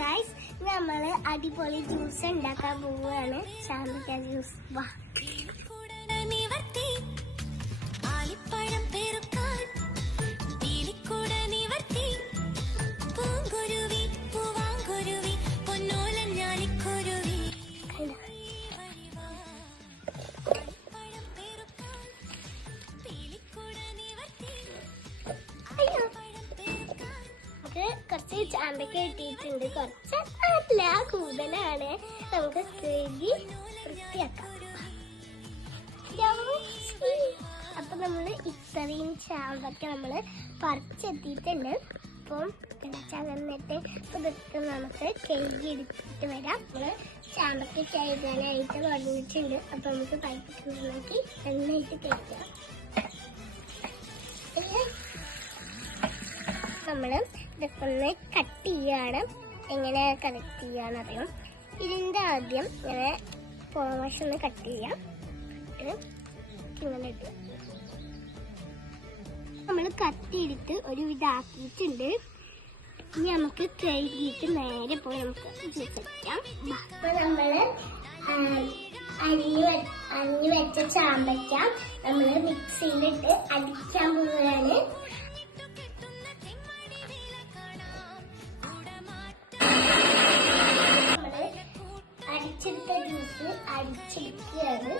Guys നമ്മള് അടിപൊളി juice ഉണ്ടാക്കാൻ പോവുകയാണ്. ചാമ്പക്ക ജ്യൂസ്. വാ കുറച്ച് ചാമ്പക്ക കിട്ടിയിട്ടുണ്ട്. കുറച്ച് അല്ല, കൂടുതലാണ്. നമുക്ക് കഴുകി വൃത്തിയാക്കാം. അപ്പൊ നമ്മള് ഇത്രയും ചാമ്പക്ക നമ്മള് പറിച്ചെത്തിയിട്ടുണ്ട്. അപ്പം ചകന്നിട്ട് ഇതൊക്കെ നമുക്ക് കഴുകി എടുത്തിട്ട് വരാം. നമ്മള് ചാമ്പക്ക കഴുകാനായിട്ട് തുടങ്ങിയിട്ടുണ്ട്. അപ്പൊ നമുക്ക് പൈപ്പിലേക്ക് നന്നായിട്ട് കഴിക്കാം. നമ്മള് ഇതൊക്കെ ഒന്ന് കട്ട് ചെയ്യാണ്. എങ്ങനെ കട്ട് ചെയ്യാന്നറിയാം. ഇതിന്റെ ആദ്യം ഇങ്ങനെ പോവശം ഒന്ന് കട്ട് ചെയ്യാം. ഇങ്ങനെ ഇട്ട് നമ്മള് കത്തിയെടുത്ത് ഒരു ഇതാക്കിയിട്ടുണ്ട്. ഇനി നമുക്ക് കഴുകിയിട്ട് നേരെ പോയി നമുക്ക് ജ്യൂസ് വെക്കാം. അപ്പൊ നമ്മള് അരിഞ്ഞു വെച്ച ചാമ്പയ്ക്ക നമ്മള് മിക്സിയിലിട്ട് അടിക്കാൻ പോവുകയാണ്. അടിച്ചെടുത്ത ജ്യൂസ് അടിച്ചെടുക്കുകയാണ്.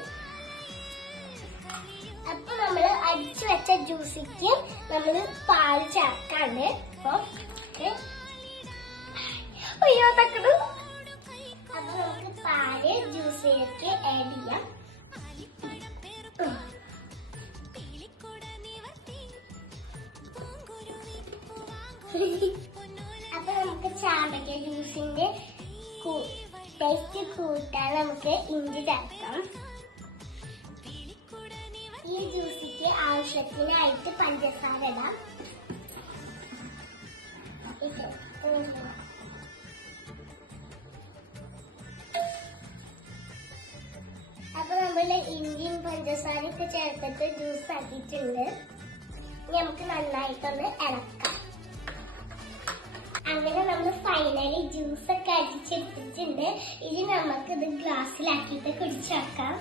അപ്പൊ നമ്മള് അടിച്ചു വെച്ച ജ്യൂസിക്ക് നമ്മള് പാല് ചേർക്കാണ്ട്. അപ്പൊ നമുക്ക് പാല് ജ്യൂസിലേക്ക് ആഡ് ചെയ്യാം. അപ്പൊ നമുക്ക് ചാമ്പക്ക ജ്യൂസിന്റെ ടേസ്റ്റ് കൂട്ടാൻ നമുക്ക് ഇഞ്ചി ചേർക്കാം. ഈ ജ്യൂസിക്ക് ആവശ്യത്തിനായിട്ട് പഞ്ചസാര ഇടാം. അപ്പൊ നമ്മള് ഇഞ്ചിയും പഞ്ചസാരയൊക്കെ ചേർത്തിട്ട് ജ്യൂസ് ആക്കിയിട്ടുണ്ട്. ഇനി നമുക്ക് നന്നായിട്ടൊന്ന് ഇളക്കാം. അങ്ങനെ നമ്മൾ ഫൈനലി ജ്യൂസ് ഒക്കെ അടിച്ചെടുത്തിട്ടുണ്ട്. ഇനി നമുക്ക് ഇത് ഗ്ലാസ്സിലാക്കിയിട്ട് കുടിച്ചേക്കാം.